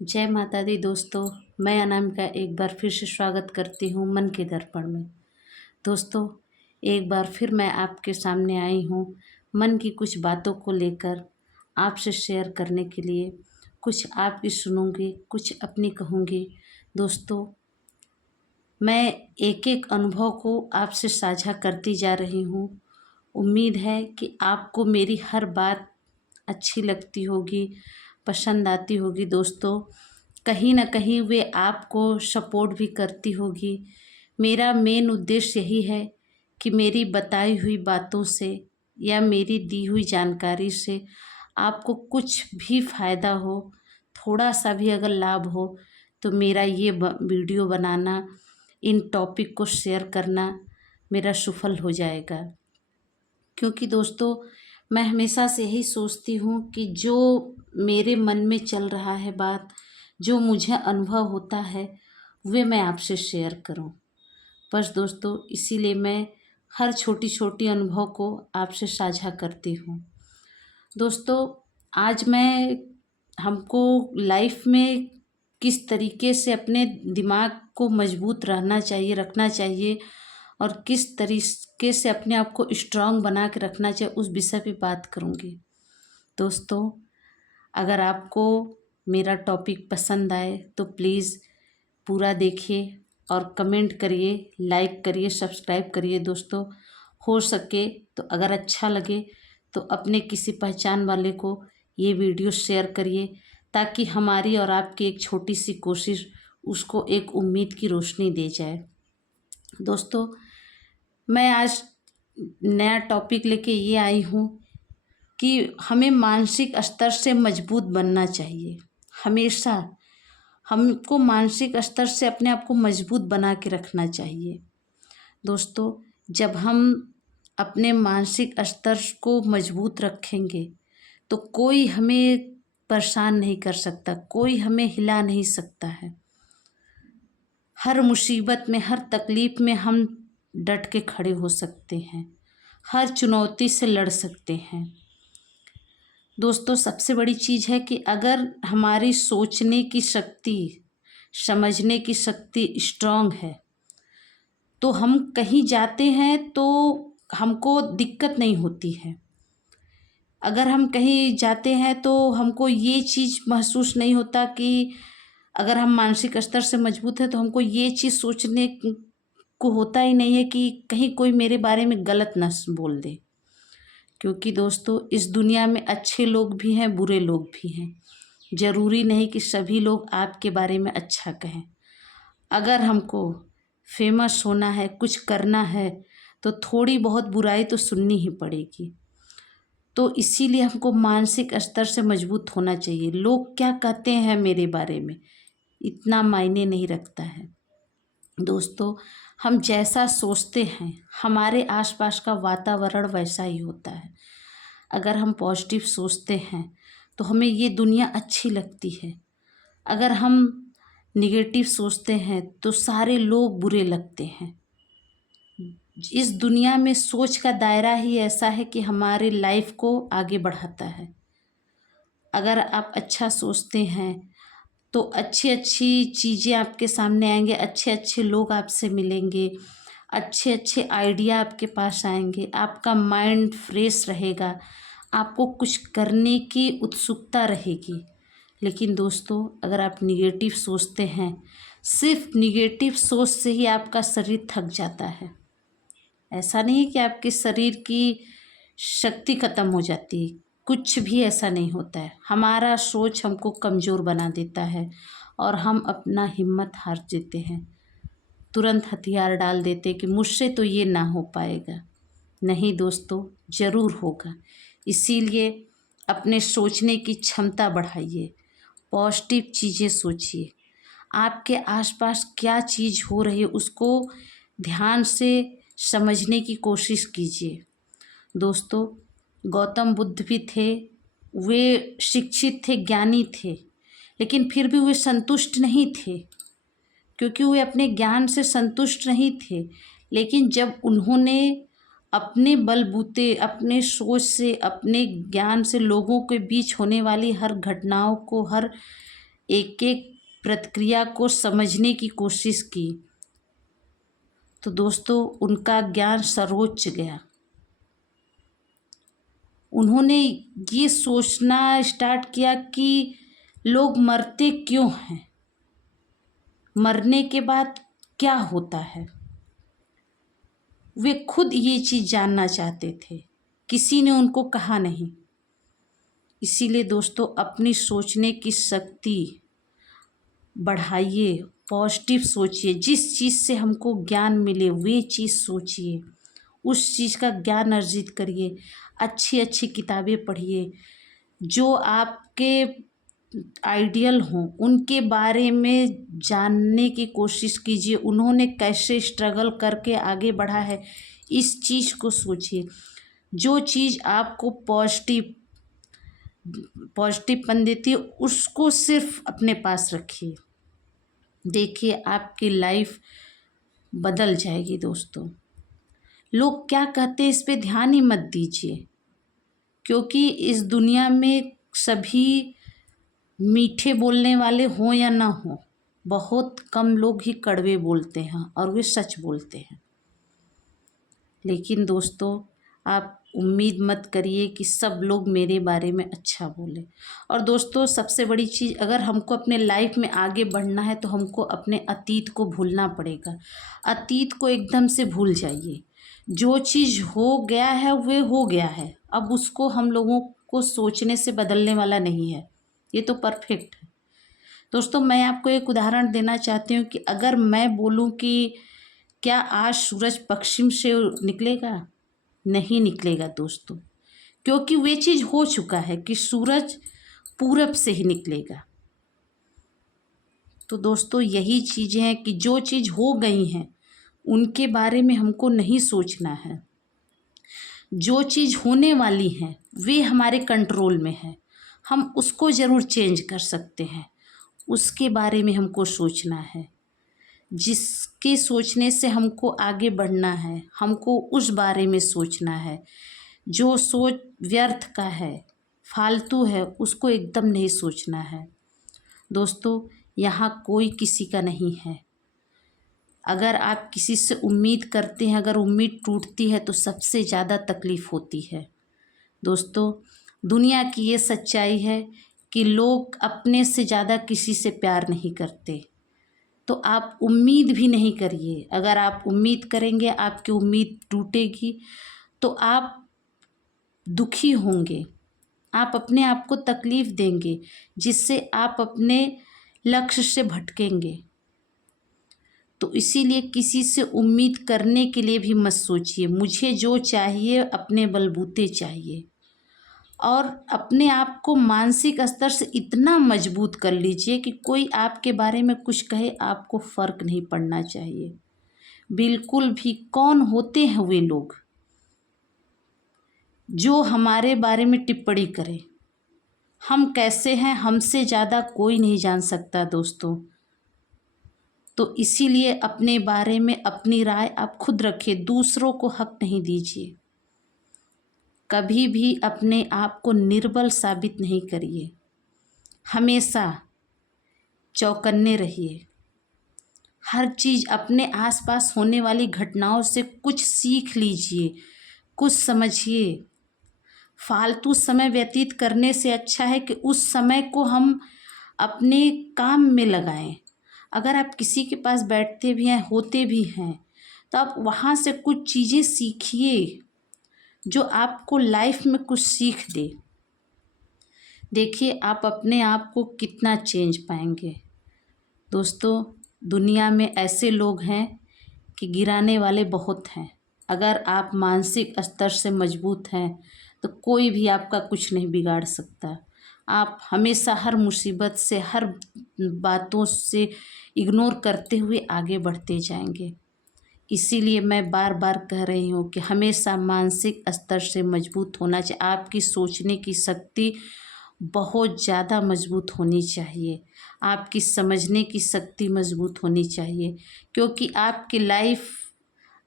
जय माता दी दोस्तों। मैं अनामिका एक बार फिर से स्वागत करती हूँ मन के दर्पण में। दोस्तों, एक बार फिर मैं आपके सामने आई हूँ मन की कुछ बातों को लेकर आपसे शेयर करने के लिए। कुछ आपकी सुनूंगी, कुछ अपनी कहूँगी। दोस्तों, मैं एक एक अनुभव को आपसे साझा करती जा रही हूँ। उम्मीद है कि आपको मेरी हर बात अच्छी लगती होगी, पसंद आती होगी। दोस्तों, कहीं ना कहीं वे आपको सपोर्ट भी करती होगी। मेरा मेन उद्देश्य यही है कि मेरी बताई हुई बातों से या मेरी दी हुई जानकारी से आपको कुछ भी फ़ायदा हो, थोड़ा सा भी अगर लाभ हो, तो मेरा ये वीडियो बनाना, इन टॉपिक को शेयर करना मेरा सफल हो जाएगा। क्योंकि दोस्तों, मैं हमेशा से यही सोचती हूँ कि जो मेरे मन में चल रहा है बात, जो मुझे अनुभव होता है, वे मैं आपसे शेयर करूँ। बस दोस्तों, इसीलिए मैं हर छोटी छोटी अनुभव को आपसे साझा करती हूँ। दोस्तों, आज मैं हमको लाइफ में किस तरीके से अपने दिमाग को मजबूत रखना चाहिए और किस तरीके से अपने आप को स्ट्रांग बना के रखना चाहिए, उस विषय पे बात करूँगी। दोस्तों, अगर आपको मेरा टॉपिक पसंद आए तो प्लीज़ पूरा देखिए और कमेंट करिए, लाइक करिए, सब्सक्राइब करिए। दोस्तों, हो सके तो अगर अच्छा लगे तो अपने किसी पहचान वाले को ये वीडियो शेयर करिए, ताकि हमारी और आपकी एक छोटी सी कोशिश उसको एक उम्मीद की रोशनी दे जाए। दोस्तों, मैं आज नया टॉपिक लेके ये आई हूँ कि हमें मानसिक स्तर से मजबूत बनना चाहिए। हमेशा हमको मानसिक स्तर से अपने आप को मजबूत बना के रखना चाहिए। दोस्तों, जब हम अपने मानसिक स्तर को मजबूत रखेंगे तो कोई हमें परेशान नहीं कर सकता, कोई हमें हिला नहीं सकता है। हर मुसीबत में, हर तकलीफ़ में हम डट के खड़े हो सकते हैं, हर चुनौती से लड़ सकते हैं। दोस्तों, सबसे बड़ी चीज़ है कि अगर हमारी सोचने की शक्ति, समझने की शक्ति स्ट्रांग है तो हम कहीं जाते हैं तो हमको दिक्कत नहीं होती है। अगर हम कहीं जाते हैं तो हमको ये चीज़ महसूस नहीं होता कि अगर हम मानसिक स्तर से मजबूत हैं तो हमको ये चीज़ सोचने को होता ही नहीं है कि कहीं कोई मेरे बारे में गलत ना बोल दे। क्योंकि दोस्तों, इस दुनिया में अच्छे लोग भी हैं, बुरे लोग भी हैं। ज़रूरी नहीं कि सभी लोग आपके बारे में अच्छा कहें। अगर हमको फेमस होना है, कुछ करना है, तो थोड़ी बहुत बुराई तो सुननी ही पड़ेगी। तो इसीलिए हमको मानसिक स्तर से मजबूत होना चाहिए। लोग क्या कहते हैं मेरे बारे में इतना मायने नहीं रखता है। दोस्तों, हम जैसा सोचते हैं हमारे आसपास का वातावरण वैसा ही होता है। अगर हम पॉजिटिव सोचते हैं तो हमें ये दुनिया अच्छी लगती है। अगर हम निगेटिव सोचते हैं तो सारे लोग बुरे लगते हैं। इस दुनिया में सोच का दायरा ही ऐसा है कि हमारे लाइफ को आगे बढ़ाता है। अगर आप अच्छा सोचते हैं तो अच्छी अच्छी चीज़ें आपके सामने आएंगे, अच्छे अच्छे लोग आपसे मिलेंगे, अच्छे अच्छे आइडिया आपके पास आएंगे, आपका माइंड फ्रेश रहेगा, आपको कुछ करने की उत्सुकता रहेगी। लेकिन दोस्तों, अगर आप निगेटिव सोचते हैं, सिर्फ निगेटिव सोच से ही आपका शरीर थक जाता है। ऐसा नहीं है कि आपके शरीर की शक्ति ख़त्म हो जाती है, कुछ भी ऐसा नहीं होता है। हमारा सोच हमको कमज़ोर बना देता है और हम अपना हिम्मत हार देते हैं, तुरंत हथियार डाल देते कि मुझसे तो ये ना हो पाएगा। नहीं दोस्तों, ज़रूर होगा। इसीलिए अपने सोचने की क्षमता बढ़ाइए, पॉजिटिव चीज़ें सोचिए। आपके आसपास क्या चीज़ हो रही है उसको ध्यान से समझने की कोशिश कीजिए। दोस्तों, गौतम बुद्ध भी थे, वे शिक्षित थे, ज्ञानी थे, लेकिन फिर भी वे संतुष्ट नहीं थे, क्योंकि वे अपने ज्ञान से संतुष्ट नहीं थे। लेकिन जब उन्होंने अपने बलबूते, अपने सोच से, अपने ज्ञान से लोगों के बीच होने वाली हर घटनाओं को, हर एक एक प्रक्रिया को समझने की कोशिश की तो दोस्तों उनका ज्ञान सर्वोच्च गया। उन्होंने ये सोचना स्टार्ट किया कि लोग मरते क्यों हैं, मरने के बाद क्या होता है। वे खुद ये चीज़ जानना चाहते थे, किसी ने उनको कहा नहीं। इसीलिए दोस्तों अपनी सोचने की शक्ति बढ़ाइए, पॉजिटिव सोचिए, जिस चीज़ से हमको ज्ञान मिले वे चीज़ सोचिए, उस चीज़ का ज्ञान अर्जित करिए, अच्छी अच्छी किताबें पढ़िए, जो आपके आइडियल हों उनके बारे में जानने की कोशिश कीजिए, उन्होंने कैसे स्ट्रगल करके आगे बढ़ा है इस चीज़ को सोचिए। जो चीज़ आपको पॉजिटिवपन देती है उसको सिर्फ अपने पास रखिए, देखिए आपकी लाइफ बदल जाएगी। दोस्तों लोग क्या कहते हैं इस पे ध्यान ही मत दीजिए, क्योंकि इस दुनिया में सभी मीठे बोलने वाले हों या ना हों, बहुत कम लोग ही कड़वे बोलते हैं और वे सच बोलते हैं। लेकिन दोस्तों आप उम्मीद मत करिए कि सब लोग मेरे बारे में अच्छा बोले। और दोस्तों सबसे बड़ी चीज़, अगर हमको अपने लाइफ में आगे बढ़ना है तो हमको अपने अतीत को भूलना पड़ेगा। अतीत को एकदम से भूल जाइए, जो चीज़ हो गया है वह हो गया है, अब उसको हम लोगों को सोचने से बदलने वाला नहीं है, ये तो परफेक्ट है। दोस्तों मैं आपको एक उदाहरण देना चाहती हूँ कि अगर मैं बोलूँ कि क्या आज सूरज पश्चिम से निकलेगा, नहीं निकलेगा दोस्तों, क्योंकि वे चीज़ हो चुका है कि सूरज पूरब से ही निकलेगा। तो दोस्तों यही चीज़ें हैं कि जो चीज़ हो गई हैं उनके बारे में हमको नहीं सोचना है, जो चीज़ होने वाली हैं वे हमारे कंट्रोल में है, हम उसको ज़रूर चेंज कर सकते हैं, उसके बारे में हमको सोचना है। जिसके सोचने से हमको आगे बढ़ना है हमको उस बारे में सोचना है। जो सोच व्यर्थ का है, फालतू है, उसको एकदम नहीं सोचना है। दोस्तों यहाँ कोई किसी का नहीं है। अगर आप किसी से उम्मीद करते हैं, अगर उम्मीद टूटती है तो सबसे ज़्यादा तकलीफ़ होती है। दोस्तों दुनिया की ये सच्चाई है कि लोग अपने से ज़्यादा किसी से प्यार नहीं करते, तो आप उम्मीद भी नहीं करिए। अगर आप उम्मीद करेंगे आपकी उम्मीद टूटेगी तो आप दुखी होंगे, आप अपने आप को तकलीफ़ देंगे, जिससे आप अपने लक्ष्य से भटकेंगे। तो इसीलिए किसी से उम्मीद करने के लिए भी मत सोचिए। मुझे जो चाहिए अपने बलबूते चाहिए, और अपने आप को मानसिक स्तर से इतना मजबूत कर लीजिए कि कोई आपके बारे में कुछ कहे आपको फ़र्क नहीं पड़ना चाहिए बिल्कुल भी। कौन होते हैं वे लोग जो हमारे बारे में टिप्पणी करें, हम कैसे हैं हमसे ज़्यादा कोई नहीं जान सकता दोस्तों। तो इसीलिए अपने बारे में अपनी राय आप खुद रखिए, दूसरों को हक नहीं दीजिए। कभी भी अपने आप को निर्बल साबित नहीं करिए, हमेशा चौकन्ने रहिए। हर चीज़ अपने आसपास होने वाली घटनाओं से कुछ सीख लीजिए, कुछ समझिए। फालतू समय व्यतीत करने से अच्छा है कि उस समय को हम अपने काम में लगाएं। अगर आप किसी के पास बैठते भी हैं, होते भी हैं, तो आप वहाँ से कुछ चीज़ें सीखिए जो आपको लाइफ में कुछ सीख दे। देखिए आप अपने आप को कितना चेंज पाएंगे। दोस्तों दुनिया में ऐसे लोग हैं कि गिराने वाले बहुत हैं। अगर आप मानसिक स्तर से मजबूत हैं तो कोई भी आपका कुछ नहीं बिगाड़ सकता। आप हमेशा हर मुसीबत से, हर बातों से इग्नोर करते हुए आगे बढ़ते जाएंगे। इसीलिए मैं बार बार कह रही हूँ कि हमेशा मानसिक स्तर से मजबूत होना चाहिए। आपकी सोचने की शक्ति बहुत ज़्यादा मजबूत होनी चाहिए, आपकी समझने की शक्ति मजबूत होनी चाहिए, क्योंकि आपकी लाइफ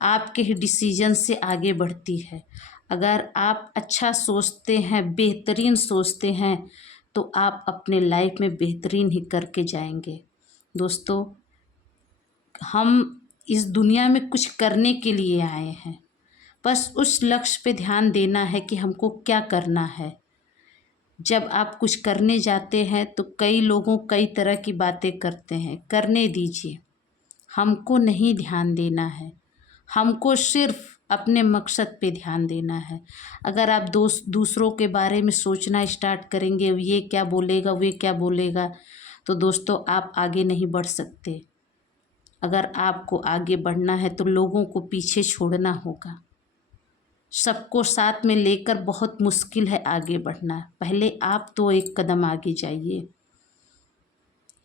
आपके ही डिसीजन से आगे बढ़ती है। अगर आप अच्छा सोचते हैं, बेहतरीन सोचते हैं, तो आप अपने लाइफ में बेहतरीन ही करके जाएंगे। दोस्तों, हम इस दुनिया में कुछ करने के लिए आए हैं, बस उस लक्ष्य पे ध्यान देना है कि हमको क्या करना है। जब आप कुछ करने जाते हैं तो कई लोगों कई तरह की बातें करते हैं, करने दीजिए। हमको नहीं ध्यान देना है, हमको सिर्फ अपने मकसद पे ध्यान देना है। अगर आप दूसरों के बारे में सोचना स्टार्ट करेंगे, ये क्या बोलेगा, वे क्या बोलेगा, तो दोस्तों आप आगे नहीं बढ़ सकते। अगर आपको आगे बढ़ना है तो लोगों को पीछे छोड़ना होगा। सबको साथ में लेकर बहुत मुश्किल है आगे बढ़ना। पहले आप तो एक कदम आगे जाइए।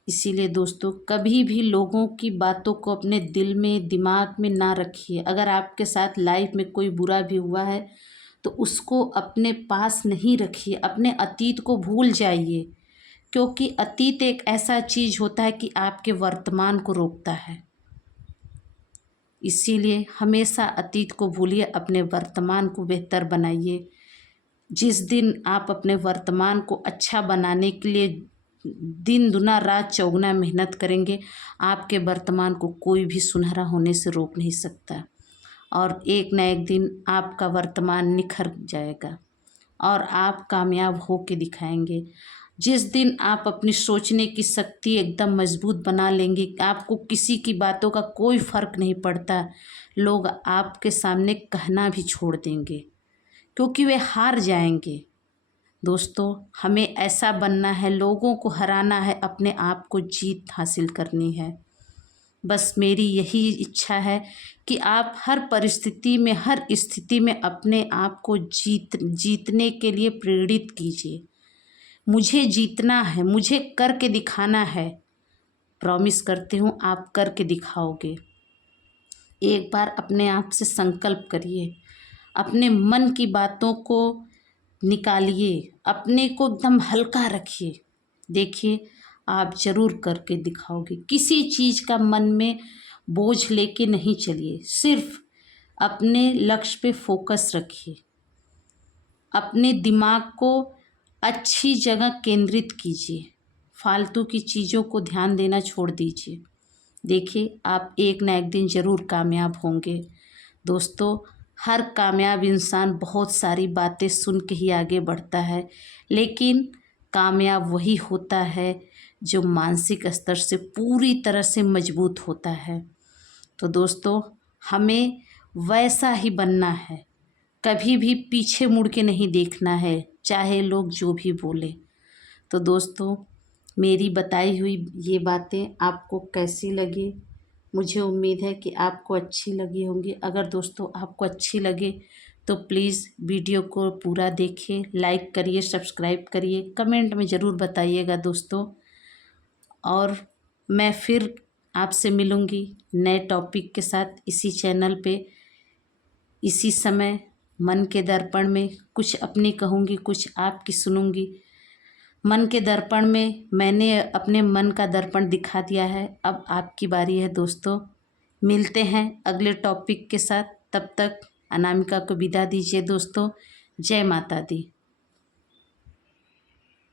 इसीलिए दोस्तों, कभी भी लोगों की बातों को अपने दिल में, दिमाग में ना रखिए। अगर आपके साथ लाइफ में कोई बुरा भी हुआ है तो उसको अपने पास नहीं रखिए, अपने अतीत को भूल जाइए, क्योंकि अतीत एक ऐसा चीज़ होता है कि आपके वर्तमान को रोकता है। इसीलिए हमेशा अतीत को भूलिए, अपने वर्तमान को बेहतर बनाइए। जिस दिन आप अपने वर्तमान को अच्छा बनाने के लिए दिन दुना रात चौगुना मेहनत करेंगे, आपके वर्तमान को कोई भी सुनहरा होने से रोक नहीं सकता। और एक न एक दिन आपका वर्तमान निखर जाएगा और आप कामयाब हो के दिखाएंगे। जिस दिन आप अपनी सोचने की शक्ति एकदम मजबूत बना लेंगे, आपको किसी की बातों का कोई फ़र्क नहीं पड़ता, लोग आपके सामने कहना भी छोड़ देंगे, क्योंकि वे हार जाएंगे। दोस्तों, हमें ऐसा बनना है, लोगों को हराना है, अपने आप को जीत हासिल करनी है। बस मेरी यही इच्छा है कि आप हर परिस्थिति में, हर स्थिति में अपने आप को जीतने के लिए प्रेरित कीजिए। मुझे जीतना है, मुझे करके दिखाना है। प्रॉमिस करती हूँ आप करके दिखाओगे। एक बार अपने आप से संकल्प करिए, अपने मन की बातों को निकालिए, अपने को एकदम हल्का रखिए। देखिए, आप ज़रूर करके दिखाओगे। किसी चीज़ का मन में बोझ लेके नहीं चलिए, सिर्फ अपने लक्ष्य पे फोकस रखिए। अपने दिमाग को अच्छी जगह केंद्रित कीजिए, फालतू की चीज़ों को ध्यान देना छोड़ दीजिए। देखिए, आप एक ना एक दिन ज़रूर कामयाब होंगे। दोस्तों, हर कामयाब इंसान बहुत सारी बातें सुन के ही आगे बढ़ता है, लेकिन कामयाब वही होता है जो मानसिक स्तर से पूरी तरह से मजबूत होता है। तो दोस्तों, हमें वैसा ही बनना है, कभी भी पीछे मुड़ के नहीं देखना है, चाहे लोग जो भी बोले। तो दोस्तों, मेरी बताई हुई ये बातें आपको कैसी लगी? मुझे उम्मीद है कि आपको अच्छी लगी होंगी। अगर दोस्तों आपको अच्छी लगे तो प्लीज़ वीडियो को पूरा देखिए, लाइक करिए, सब्सक्राइब करिए, कमेंट में ज़रूर बताइएगा दोस्तों। और मैं फिर आपसे मिलूँगी नए टॉपिक के साथ इसी चैनल पे, इसी समय मन के दर्पण में। कुछ अपनी कहूँगी, कुछ आपकी सुनूँगी। मन के दर्पण में मैंने अपने मन का दर्पण दिखा दिया है, अब आपकी बारी है दोस्तों। मिलते हैं अगले टॉपिक के साथ, तब तक अनामिका को विदा दीजिए दोस्तों। जय माता दी।